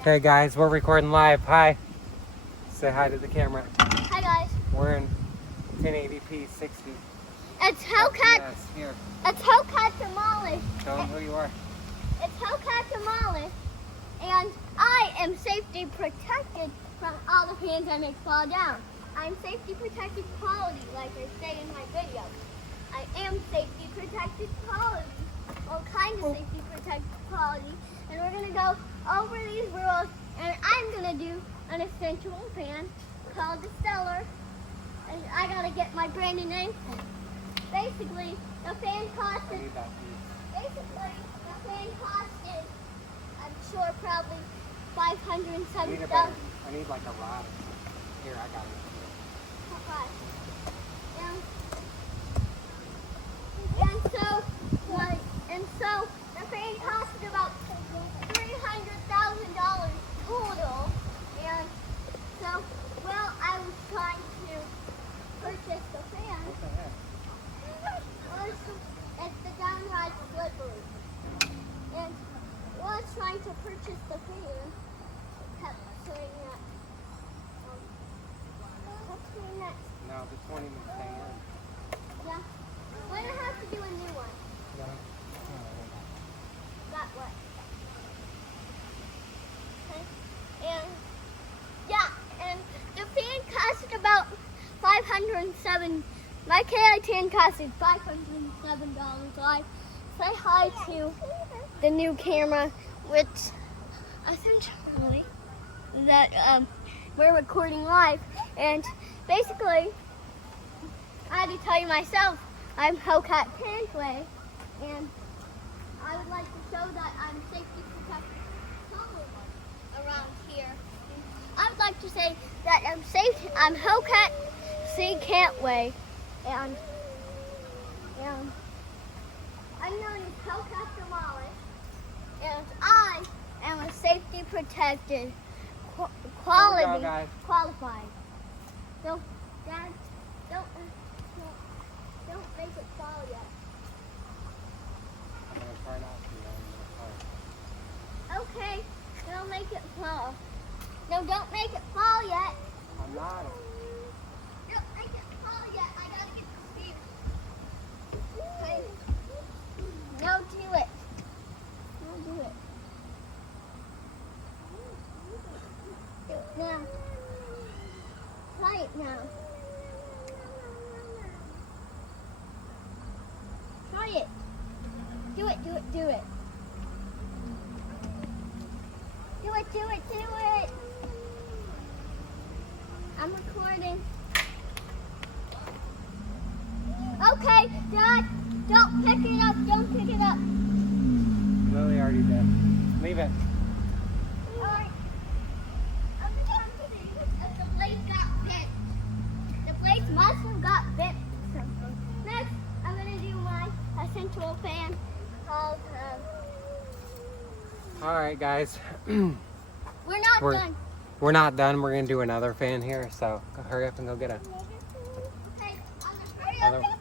Okay, guys, we're recording live. Hi. Say hi to the camera. Hi guys. We're in 1080p 60. It's Hellcat. Yes, here. It's Hellcat Demolished. Tell them who you are. It's Hellcat Demolished, and I am safety protected from all the fans I make fall down. I'm safety protected quality, like I say in my video. I am safety protected quality. All kinds of safety protected quality. And we're gonna go over these rules, and I'm gonna do an essential fan called the Stellar. And I gotta get my brand new name. Basically, the fan costed. Basically, the fan costed. I'm sure probably $570. I need like a rod. Here, I got it. And so the fan costed about $300,000 total. And so, well, I was trying to purchase the fan. What the heck? It's the downright slippery. And while I was trying to purchase the fan, it kept saying that. What's doing next? No, this won't even stay in. Yeah. We're gonna have to do a new one. No. That way. Okay. And yeah, and the fan costed about $507. My KI-10 costed $507. So I say hi to the new camera, which essentially that we're recording live, and basically I had to tell you myself, I'm Hellcat Panway, and I would like to show that I'm safety protected around here. I would like to say that I'm Hellcat C Cantway, and I'm known as Hellcat Demolished, and I am a safety protected quality Here we go, guys. qualified. So, Dad, don't make it fall yet. I'm going to try not to. Okay, don't make it fall. No, don't make it fall yet. I'm not. Don't make it fall yet. I gotta get the speed. Okay. No, do it. No, do it. Do it now. Try it now. Try it. Do it, do it, do it. Do it, do it, do it. I'm recording. Okay, Dad, don't pick it up, don't pick it up. Lily already did. Leave it. Alright. I'm trying to see if the blade got bent. The blades must have got bent or something. Next, I'm going to do my essential fan called, All right, guys. we're not done. We're not done. We're going to do another fan here, so go hurry up and go get it. Okay, I'm going to hurry up.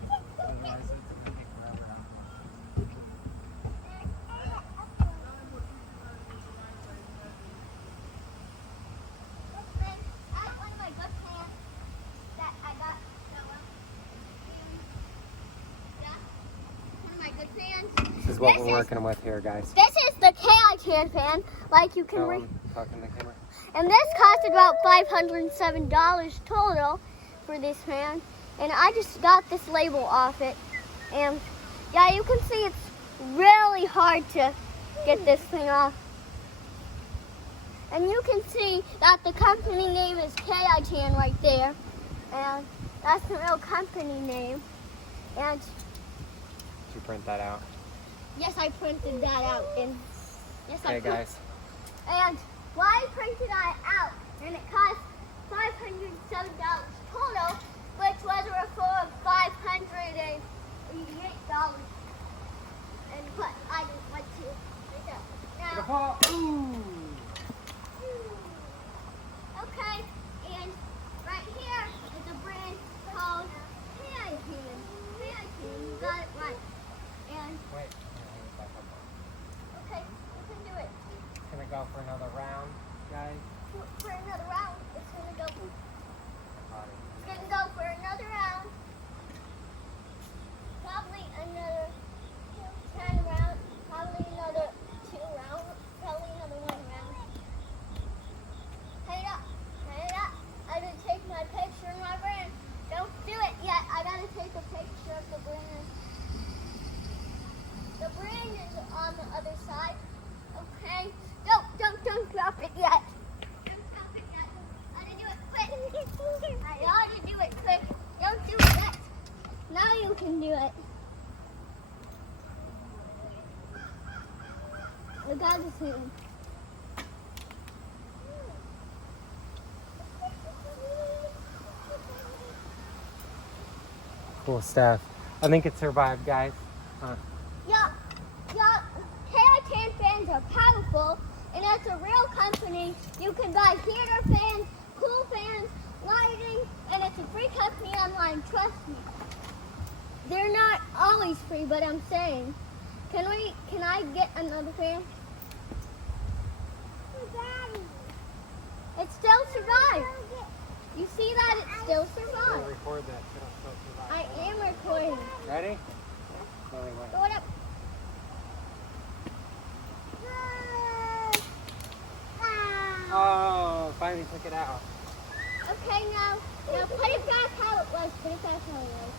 This is what we're working with here, guys. This is the KI-10 fan, like you can Tell read. them, talking to the camera. And this costed about $507 total for this fan. And I just got this label off it. And yeah, you can see it's really hard to get this thing off. And you can see that the company name is KI-10 right there. And that's the real company name. And Did you print that out? yes, I printed that out. And yes, Okay, guys. And why I printed that out, and it cost $507 total, which was a referral of $588. And what I just went to right there. Now, okay, and right here is a brand called KI-10. KI-10, you got it right. And Wait. okay, you can do it. Come here. go for another round, guys? For another round. It's gonna go. Alright. It's gonna go for another round. Probably another 10 rounds. Probably another 2 rounds. Probably another 1 round. Hey up. Hey up. I didn't take my picture of my brand. Don't do it yet. I gotta take a picture of the brand. The brand is on the other side. Okay. Don't drop it yet. Don't drop it yet. I gotta do it quick. I ought to do it quick. Don't do it yet. Now you can do it. We got to soon. Cool stuff. I think it survived, guys. Yeah, KI10 fans are powerful, and it's a real company. You can buy heater fans, cool fans, lighting, and it's a free company online. Trust me. They're not always free, but I'm saying. Can I get another fan? Daddy. It still survived. You see that? It still We'll survived. record that. So it'll still I survive. am recording. Ready? Really wait. Throw it up. Oh, finally took it out. Okay, now put it back how it was. Put it back how it was.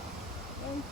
And